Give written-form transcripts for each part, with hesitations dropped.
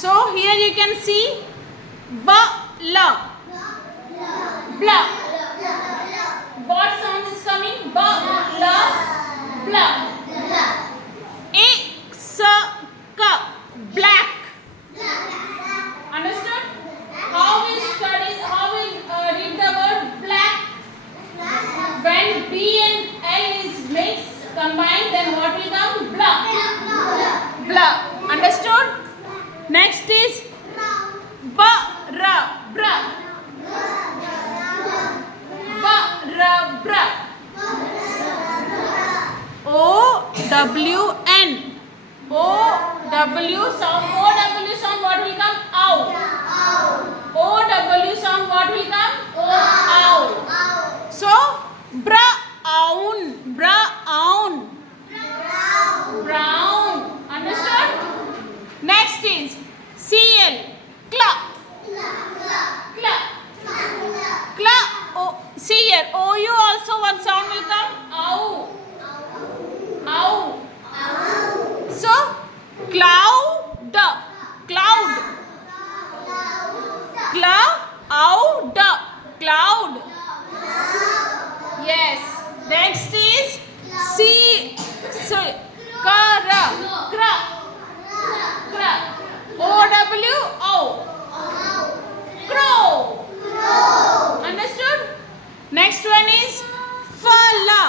So here you can see bla. Bla. What sound is coming? Bla. Bla. Black. Understood? How we read the word black? When B and L is mixed, combined, then what will come? Bla. Bla. Understood? Next is bra. Bra. Bra. O-W-N. O-W sound. O-W sound, what will come? Ow. O-W sound, what will come? Ow. So, brown. Brown. Brown. Understood? Next is C-L. Cla. Cla. Oh, see here. O-U also one sound will come. Ow. Ow. So, cloud. Cloud. Cloud. Yes. Next is Kra. O-W-O. Crow. Understood? Next one is fla.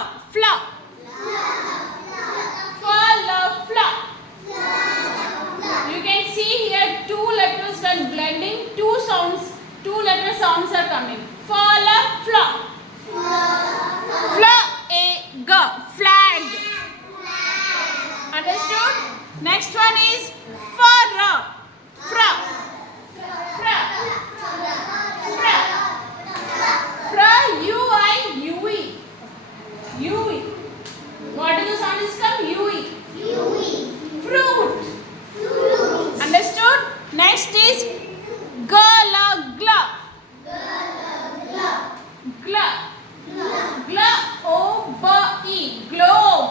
You can see here two letters when blending, two letter sounds are coming. Fla. Flag. Understood? Next one is fra. U-I-U-E. What is the sound is come? U-E. Fruit. Understood? Next is gla. O-B-E. Globe.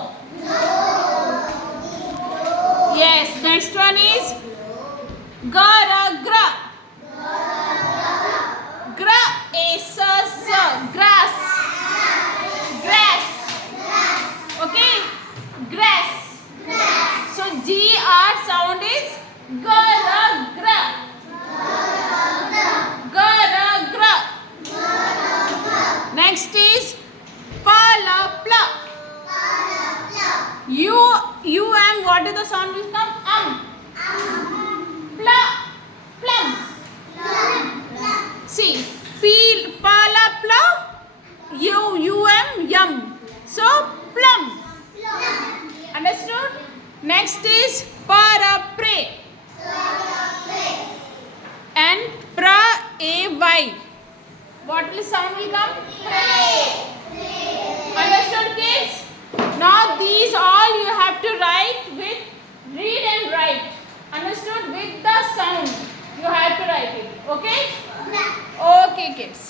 Yes. Next one is gra. Grass. Okay? Grass. So G-R sound is gra. Next is pla. U-M, what is the sound will come? Plum. See, pla. U-M, yum. So, plum. Understood? Next is pray. And pray. What will sound will come? Pray. Understood, kids? Now these all you have to read and write. Understood? With the sound you have to write it. Okay? Okay, kids.